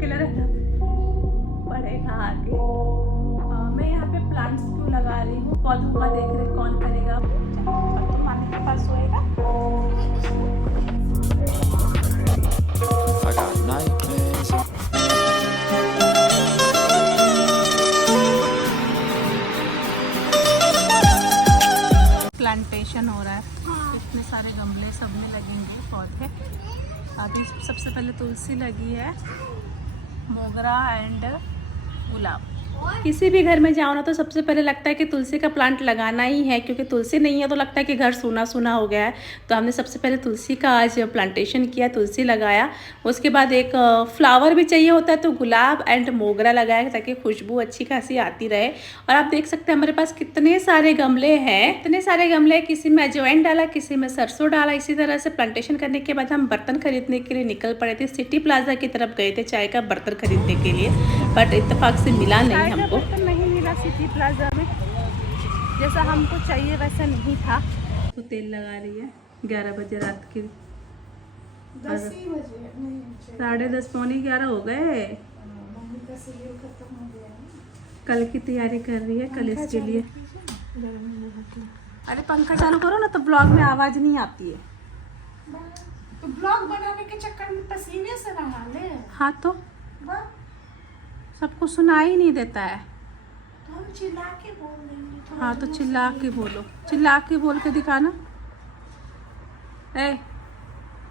अकेले रहना पड़ेगा आगे। मैं यहाँ पे प्लांट्स क्यों लगा रही हूँ, पौधों का देख रेख कौन करेगा। और तुम मामी के पास सोएगा। I got nightmares. प्लांटेशन हो रहा है, इतने सारे गमले सब में लगेंगे पौधे। अभी सबसे पहले तुलसी लगी है, मोगरा एंड गुलाब। किसी भी घर में जाओ ना तो सबसे पहले लगता है कि तुलसी का प्लांट लगाना ही है, क्योंकि तुलसी नहीं है तो लगता है कि घर सूना सूना हो गया है। तो हमने सबसे पहले तुलसी का आज प्लांटेशन किया, तुलसी लगाया। उसके बाद एक फ्लावर भी चाहिए होता है तो गुलाब एंड मोगरा लगाया ताकि खुशबू अच्छी खासी आती रहे। और आप देख सकते हैं हमारे पास कितने सारे गमले हैं, इतने सारे गमले। किसी में अजवाइन डाला, किसी में सरसों डाला। इसी तरह से प्लांटेशन करने के बाद हम बर्तन खरीदने के लिए निकल पड़े थे, सिटी प्लाजा की तरफ गए थे चाय का बर्तन खरीदने के लिए, बट इत्तेफाक से मिला नहीं हमको। बर्तन नहीं मिला सिटी प्लाजा में, जैसा हमको चाहिए वैसा नहीं था। तो तेल लगा रही है 11 बजे रात के, 10:30 पौने 11 हो गए। कल की तैयारी कर रही है, कल इसके लिए। अरे पंखा चालू करो ना तो ब्लॉग में आवाज नहीं आती है। तो ब्लॉग बनाने के चक्कर में पसीने से नहा ले। हाँ तो सबको सुनाई नहीं देता है। तो हम चिल्ला के बोल देंगे। हाँ तो चिल्ला के बोलो, चिल्ला के बोल के दिखाना। ए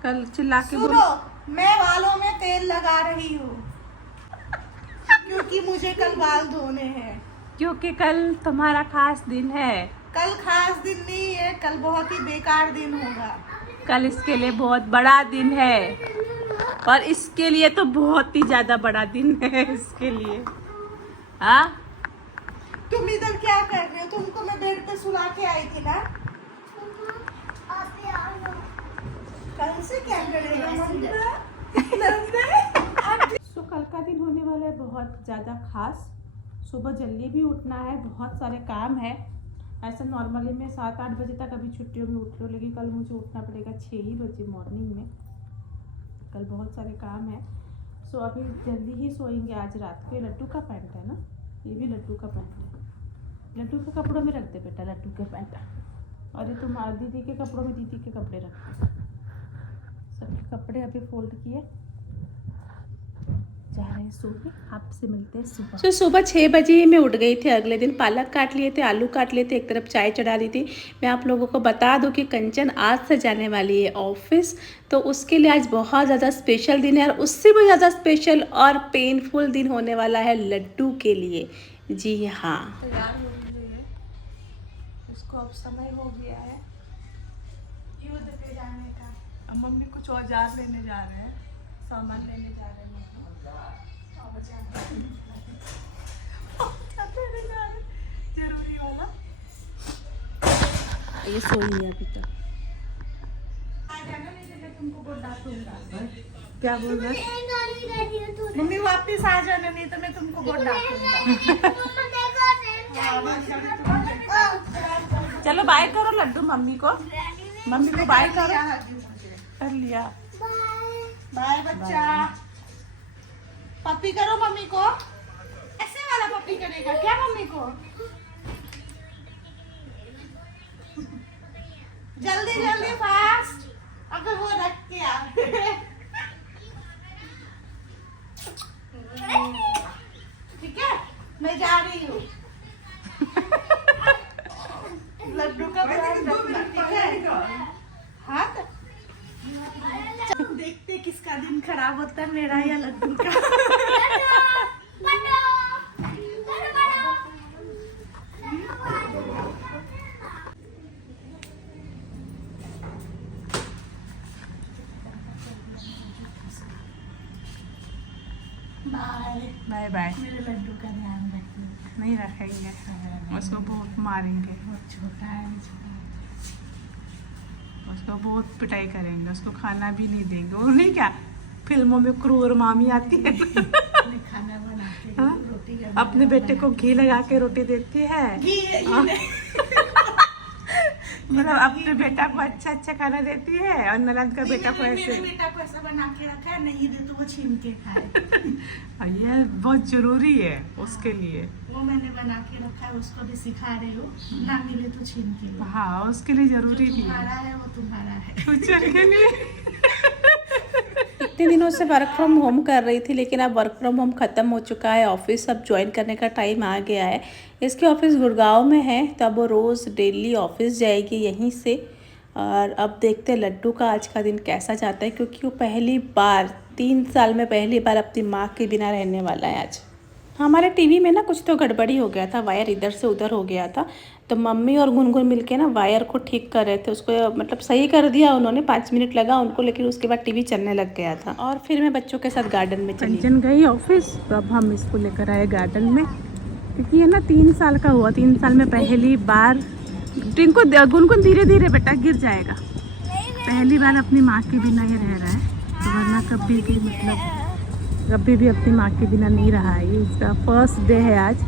कल चिल्ला के बोलो। सुनो, मैं बालों में तेल लगा रही हूँ क्योंकि मुझे कल बाल धोने हैं। क्योंकि कल तुम्हारा खास दिन है। कल खास दिन नहीं है, कल बहुत ही बेकार दिन होगा। कल इसके लिए बहुत बड़ा दिन है, और इसके लिए तो बहुत ही ज्यादा बड़ा दिन है इसके लिए। हाँ तुम इधर क्या कर रहे हो? तुमको मैं बेड पे सुला के आई थी ना। कल से क्या करेगा तो कल का दिन होने वाला है बहुत ज़्यादा खास। सुबह जल्दी भी उठना है, बहुत सारे काम है। ऐसे नॉर्मली मैं 7-8 बजे तक अभी छुट्टियों में उठ लो, लेकिन कल मुझे उठना पड़ेगा 6 ही बजे मॉर्निंग में। कल बहुत सारे काम है। सो अभी जल्दी ही सोएंगे आज रात को। ये लड्डू का पैंट है ना, ये भी लड्डू का पैंट है। लड्डू के कपड़ों में रख दे बेटा, लड्डू के पैंट। और ये तुम दीदी के कपड़ों में दीदी के कपड़े रख दो। सबके कपड़े अभी फोल्ड किए, जा रहे हैं सोने। आपसे मिलते हैं सुबह। तो सुबह 6 बजे मैं उठ गई थी। अगले दिन पालक काट लिए थे, आलू काट लिए थे, एक तरफ चाय चढ़ा दी थी। मैं आप लोगों को बता दूं कि कंचन आज से जाने वाली है ऑफिस, तो उसके लिए आज बहुत ज़्यादा स्पेशल दिन है। और उससे भी ज़्यादा स्पेशल और पेनफुल दिन होने वाला है लड्डू के लिए। जी हाँ, तैयार हो गई है, इसको अब समय हो गया है युद्ध पे जाने का। अब मम्मी कुछ औजार लेने जा रहे हैं, सामान लेने जा रहे हैं। जरूरी वाला ये सोई है अभी तक। तुमको बहुत डांटूंगा। क्या बोल रहे? मम्मी वापस आ जाना, नहीं तो मैं तुमको बहुत डांटूंगा। चलो बाय करो लड्डू मम्मी को, मम्मी को बाय करो। कर लिया बाय बच्चा। पप्पी करो मम्मी को। ऐसे वाला पप्पी करेगा क्या मम्मी को? जल्दी जल्दी फास्ट, अगर वो रख के आ। ठीक है, मैं जा रही हूँ। लड्डू का ध्यान रखना, ठीक है? हाँ देखते किसका दिन खराब होता है, मेरा या लड्डू का। Bye bye. मेरे लड्डू का ध्यान रखिए। नहीं रखेंगे, उसको बहुत मारेंगे, बहुत छोटा है, उसको बहुत पिटाई करेंगे, उसको खाना भी नहीं देंगे। वो नहीं क्या फिल्मों में क्रूर मामी आती है खाना बनाते हैं, हाँ? रोटी अपने बेटे को घी लगा के रोटी देती है। घी मतलब अपने बेटा को अच्छा अच्छा खाना देती है और ननद का बेटा को ऐसे। मेरे बेटा को ऐसा बना के रखा है, नहीं दे तो वो छीन के खाए। और ये बहुत जरूरी है उसके लिए। वो मैंने बना के रखा है, उसको भी सिखा रही हूँ, ना मिले तो छीन के लो। हाँ उसके लिए जरूरी भी तुम्हारा है वो तुम्हारा है। फ्यूचर के लिए। इतने दिनों से वर्क फ्रॉम होम कर रही थी, लेकिन अब वर्क फ्रॉम होम ख़त्म हो चुका है। ऑफिस अब ज्वाइन करने का टाइम आ गया है। इसके ऑफिस गुड़गांव में है, तो अब वो रोज़ डेली ऑफिस जाएगी यहीं से। और अब देखते हैं लड्डू का आज का दिन कैसा जाता है, क्योंकि वो पहली बार 3 साल में पहली बार अपनी माँ के बिना रहने वाला है आज। हमारे टीवी में ना कुछ तो गड़बड़ी हो गया था, वायर इधर से उधर हो गया था, तो मम्मी और गुनगुन मिलके ना वायर को ठीक कर रहे थे। उसको मतलब सही कर दिया उन्होंने, 5 मिनट लगा उनको, लेकिन उसके बाद टीवी चलने लग गया था। और फिर मैं बच्चों के साथ गार्डन में चली। कंचन गई ऑफिस, तो अब हम इसको लेकर आए गार्डन में, क्योंकि ये ना 3 साल का हुआ, 3 साल में पहली बार। टिंकू गुनगुन धीरे धीरे बेटा, गिर जाएगा। पहली बार अपनी माँ के बिना ये रह रहा है, तो वरना कभी भी मतलब कभी भी अपनी माँ के बिना नहीं रहा है। ये इसका फर्स्ट डे है आज,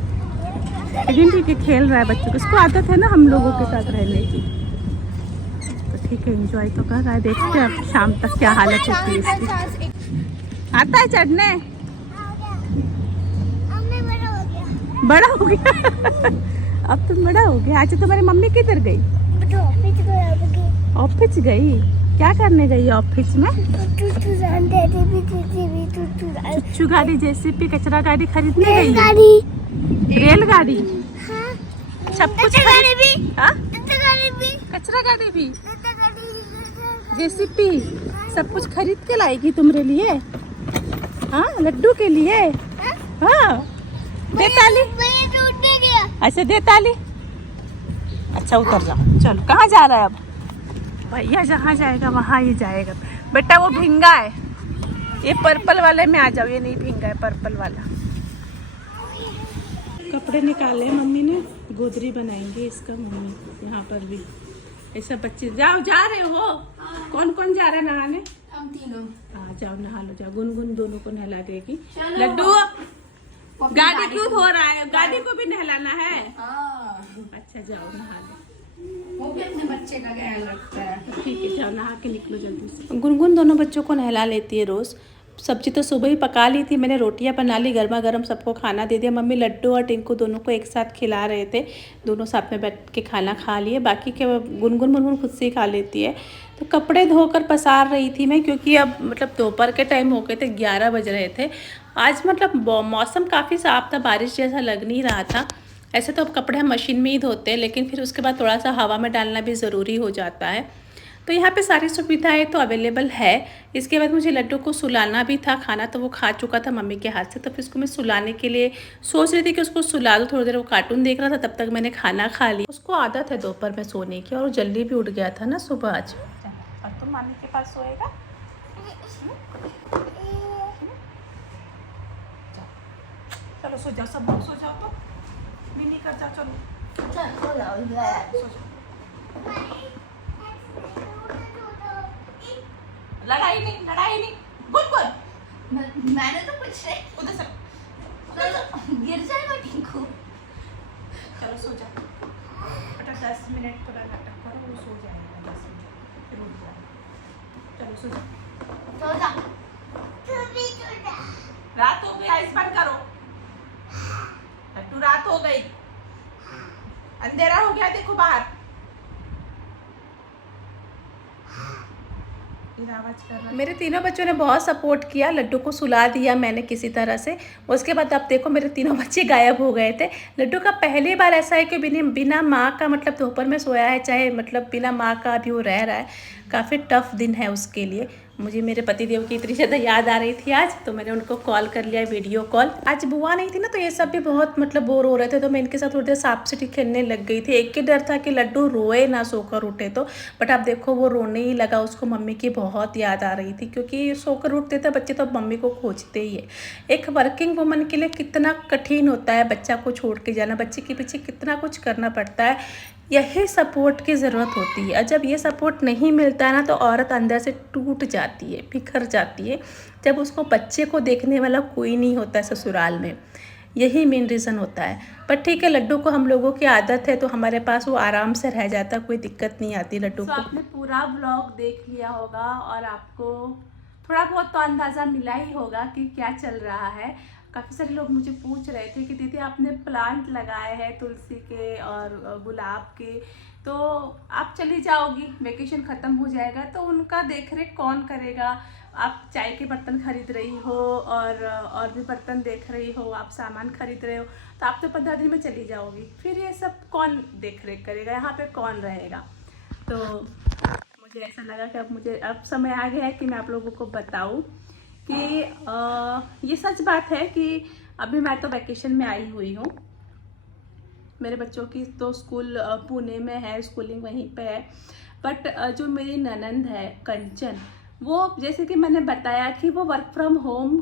लेकिन ठीक है, खेल रहा है बच्चों को, इसको आदत है ना हम लोगों के साथ रहने की, तो ठीक है, एंजॉय तो कर रहा है। देखते हैं अब शाम तक क्या हालत होती है इसकी। आता है चढ़ने? बड़ा हो गया। अब तुम बड़ा हो गया। अच्छा तुम्हारी मम्मी किधर गई? ऑफिस गई? क्या करने गई ऑफिस में? चुच्चू गाड़ी, जेसीबी, कचरा गाड़ी खरीदने गई? रेलगाड़ी? सब कुछ खरीद? हाँ? कचरा गाड़ी भी, जेसीबी, सब कुछ खरीद के लाएगी तुम्हारे लिए? हाँ, लड्डू के लिए? हाँ, दे ताली। अच्छा दे ताली। अच्छा उतर जाओ, चलो। कहाँ जा रहा है अब? भैया जहाँ जाएगा वहाँ ये जाएगा। बेटा वो भिंगा है, ये पर्पल वाले में आ जाओ। ये नहीं भिंगा है, पर्पल वाला। कपड़े निकाले मम्मी ने, गोदरी बनाएंगे इसका मम्मी। यहाँ पर भी ऐसा बच्चे जाओ, जा रहे हो? कौन कौन जा रहा है नहाने? हम तीनों। हाँ जाओ नहा लो, जाओ। गुनगुन दोनों को नहला देगी। लड्डू गाड़ी क्यों धो रहा है? गाड़ी को भी नहलाना है? अच्छा जाओ नहा लो। वो भी अपने बच्चे का ख्याल रखता है। ठीक है, जाओ नहा के निकलो जल्दी से। गुनगुन दोनों बच्चों को नहला लेती है रोज़। सब्जी तो सुबह ही पका ली थी मैंने, रोटियां बना ली, गर्मा गर्म सबको खाना दे दिया। मम्मी लड्डू और टिंकू दोनों को एक साथ खिला रहे थे, दोनों साथ में बैठ के खाना खा लिए। बाकी के गुनगुन खुद से ही खा लेती है। तो कपड़े धोकर पसार रही थी मैं, क्योंकि अब मतलब दोपहर के टाइम हो गए थे, 11 बज रहे थे। आज मतलब मौसम काफ़ी साफ था, बारिश जैसा लग नहीं रहा था। ऐसे तो अब कपड़े हम मशीन में ही धोते हैं, लेकिन फिर उसके बाद थोड़ा सा हवा में डालना भी ज़रूरी हो जाता है। तो यहाँ पे सारी सुविधाएं तो अवेलेबल है। इसके बाद मुझे लड्डू को सुलाना भी था, खाना तो वो खा चुका था मम्मी के हाथ से, तो फिर इसको मैं सुलाने के लिए सोच रही थी कि उसको सुला दूँ थोड़ी देर। वो कार्टून देख रहा था, तब तक मैंने खाना खा लिया। उसको आदत है दोपहर में सोने की, और जल्दी भी उठ गया था ना सुबह आज। और तुम मम्मी के पास सोएगा? चलो सो जाओ, सब लोग सो जाओ। तो मिनी कर जाओ, चलो लड़ाई नहीं। गुड मैंने तो कुछ नहीं। उधर से गिर जाएगा टिंकू। चलो सो जाओ बेटा, 10 मिनट थोड़ा नाटक करो, वो सो जाएगा 10 मिनट, फिर उठ जाओ। चलो सो जाओ। तो जा। रात हो गई, आइस बंद करो। लड्डू रात हो गई, अंधेरा हो गया, देखो बाहर। मेरे तीनों बच्चों ने बहुत सपोर्ट किया, लड्डू को सुला दिया मैंने किसी तरह से। उसके बाद अब देखो मेरे तीनों बच्चे गायब हो गए थे। लड्डू का पहली बार ऐसा है कि बिना माँ का मतलब दोपहर में सोया है, चाहे मतलब बिना माँ का अभी वो रह रहा है। काफ़ी टफ दिन है उसके लिए। मुझे मेरे पतिदेव की इतनी ज़्यादा याद आ रही थी आज, तो मैंने उनको कॉल कर लिया, वीडियो कॉल। आज बुआ नहीं थी ना, तो ये सब भी बहुत मतलब बोर हो रहे थे, तो मैं इनके साथ थोड़ी देर सांप सीढ़ी खेलने लग गई थी। एक ही डर था कि लड्डू रोए ना सोकर उठे तो, बट अब देखो वो रोने ही लगा। उसको मम्मी की बहुत याद आ रही थी, क्योंकि सोकर उठते थे बच्चे तो मम्मी को खोजते ही है। एक वर्किंग वुमन के लिए कितना कठिन होता है बच्चा को छोड़ के जाना, बच्चे के पीछे कितना कुछ करना पड़ता है। यही सपोर्ट की ज़रूरत होती है, और जब ये सपोर्ट नहीं मिलता है ना, तो औरत अंदर से टूट जाती है, बिखर जाती है, जब उसको बच्चे को देखने वाला कोई नहीं होता है ससुराल में। यही मेन रीज़न होता है। पर ठीक है, लड्डू को हम लोगों की आदत है तो हमारे पास वो आराम से रह जाता, कोई दिक्कत नहीं आती लड्डू को। आपने पूरा व्लॉग देख लिया होगा और आपको थोड़ा बहुत तो अंदाज़ा मिला ही होगा कि क्या चल रहा है। काफ़ी सारे लोग मुझे पूछ रहे थे कि दीदी आपने प्लांट लगाए हैं तुलसी के और गुलाब के, तो आप चली जाओगी, वेकेशन ख़त्म हो जाएगा तो उनका देख रेख कौन करेगा। आप चाय के बर्तन खरीद रही हो और भी बर्तन देख रही हो, आप सामान खरीद रहे हो, तो आप तो 15 दिन में चली जाओगी, फिर ये सब कौन देख रेख करेगा, यहाँ पे कौन रहेगा। तो मुझे ऐसा लगा कि अब समय आ गया है कि मैं आप लोगों को बताऊँ कि ये सच बात है कि अभी मैं तो वैकेशन में आई हुई हूँ। मेरे बच्चों की तो स्कूल पुणे में है, स्कूलिंग वहीं पे है। बट जो मेरी ननंद है कंचन, वो जैसे कि मैंने बताया कि वो वर्क फ्रॉम होम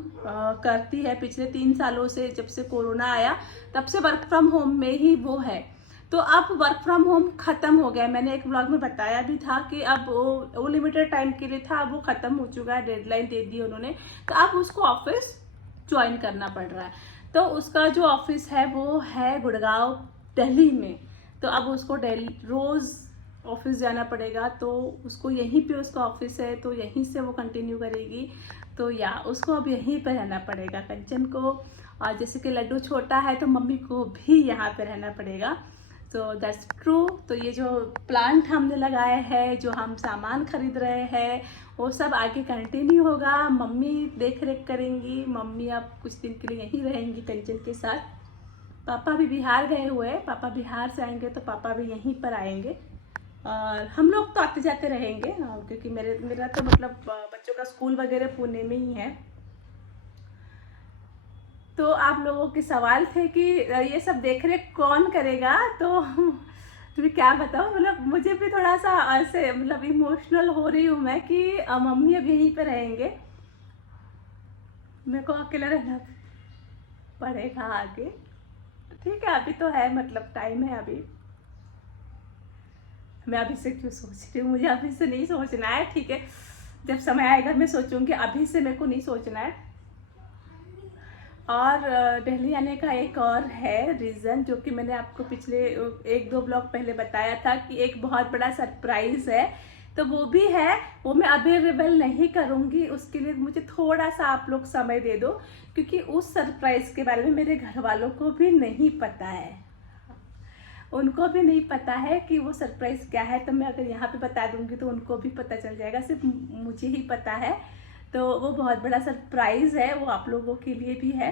करती है पिछले 3 सालों से। जब से कोरोना आया तब से वर्क फ्रॉम होम में ही वो है। तो अब वर्क फ्रॉम होम ख़त्म हो गया। मैंने एक ब्लॉग में बताया भी था कि अब वो लिमिटेड टाइम के लिए था, अब वो ख़त्म हो चुका है, डेडलाइन दे दी उन्होंने। तो अब उसको ऑफिस ज्वाइन करना पड़ रहा है। तो उसका जो ऑफिस है वो है गुड़गांव दिल्ली में। तो अब उसको रोज़ ऑफिस जाना पड़ेगा, तो उसको यहीं पे उसका ऑफिस है, तो यहीं से वो कंटिन्यू करेगी। तो या उसको अब यहीं पे रहना पड़ेगा कंचन को। और जैसे कि लड्डू छोटा है तो मम्मी को भी यहाँ पे रहना पड़ेगा। तो दैट्स ट्रू। तो ये जो प्लांट हमने लगाए हैं, जो हम सामान खरीद रहे हैं, वो सब आगे कंटिन्यू होगा। मम्मी देख रेख करेंगी। मम्मी अब कुछ दिन के लिए यहीं रहेंगी कंचन के साथ। पापा भी बिहार गए हुए हैं, पापा बिहार से आएंगे तो पापा भी यहीं पर आएंगे। और हम लोग तो आते जाते रहेंगे क्योंकि मेरा तो मतलब बच्चों का स्कूल वगैरह पुणे में ही है। तो आप लोगों के सवाल थे कि ये सब देख रेख कौन करेगा, तो तुम्हें क्या बताओ, मतलब मुझे भी थोड़ा सा ऐसे मतलब इमोशनल हो रही हूँ मैं कि मम्मी अब यहीं पे रहेंगे, मेरे को अकेला रहना पड़ेगा आगे। ठीक है, अभी तो है, मतलब टाइम है अभी। मैं अभी से क्यों सोच रही हूँ, मुझे अभी से नहीं सोचना है। ठीक है, जब समय आएगा मैं सोचूंगी, अभी से मेरे को नहीं सोचना है। और दिल्ली आने का एक और है रीज़न, जो कि मैंने आपको पिछले 1-2 ब्लॉग पहले बताया था कि एक बहुत बड़ा सरप्राइज़ है। तो वो भी है, वो मैं अभी रिवील नहीं करूँगी। उसके लिए मुझे थोड़ा सा आप लोग समय दे दो, क्योंकि उस सरप्राइज़ के बारे में मेरे घर वालों को भी नहीं पता है। उनको भी नहीं पता है कि वो सरप्राइज़ क्या है। तो मैं अगर यहाँ पे बता दूँगी तो उनको भी पता चल जाएगा, सिर्फ मुझे ही पता है। तो वो बहुत बड़ा सरप्राइज़ है, वो आप लोगों के लिए भी है।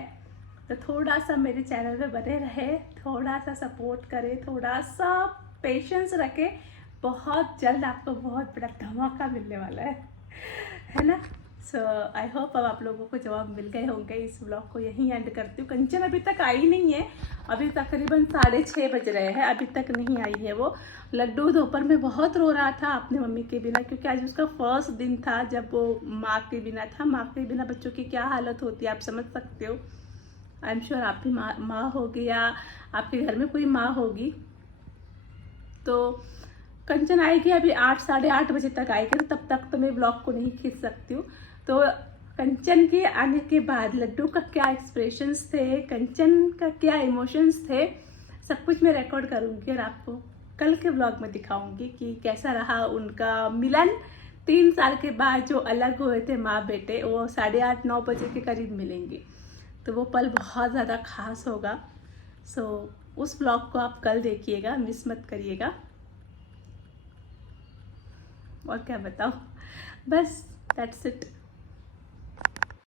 तो थोड़ा सा मेरे चैनल पे बने रहे, थोड़ा सा सपोर्ट करें, थोड़ा सा पेशेंस रखें। बहुत जल्द आपको बहुत बड़ा धमाका मिलने वाला है ना। सो आई होप अब आप लोगों को जवाब मिल गए होंगे। इस ब्लॉग को यहीं एंड करती हूँ। कंचन अभी तक आई नहीं है, अभी तकरीबन 6:30 बज रहे हैं, अभी तक नहीं आई है वो। लड्डू दोपहर में बहुत रो रहा था अपनी मम्मी के बिना, क्योंकि आज उसका फर्स्ट दिन था जब वो माँ के बिना था। माँ के बिना बच्चों की क्या हालत होती है आप समझ सकते हो। आई एम श्योर आप भी माँ होगी या आपके घर में कोई माँ होगी। तो कंचन आएगी अभी 8 साढ़े 8 बजे तक आएगी, तो तब तक तो मैं ब्लॉग को नहीं खींच सकती हूँ। तो कंचन के आने के बाद लड्डू का क्या एक्सप्रेशंस थे, कंचन का क्या इमोशंस थे, सब कुछ मैं रिकॉर्ड करूँगी और आपको कल के ब्लॉग में दिखाऊंगी कि कैसा रहा उनका मिलन। 3 साल के बाद जो अलग हुए थे माँ बेटे, वो 8:30-9 बजे के करीब मिलेंगे। तो वो पल बहुत ज़्यादा खास होगा। सो उस ब्लॉग को आप कल देखिएगा, मिस मत करिएगा। और क्या बताओ, बस दैट्स इट।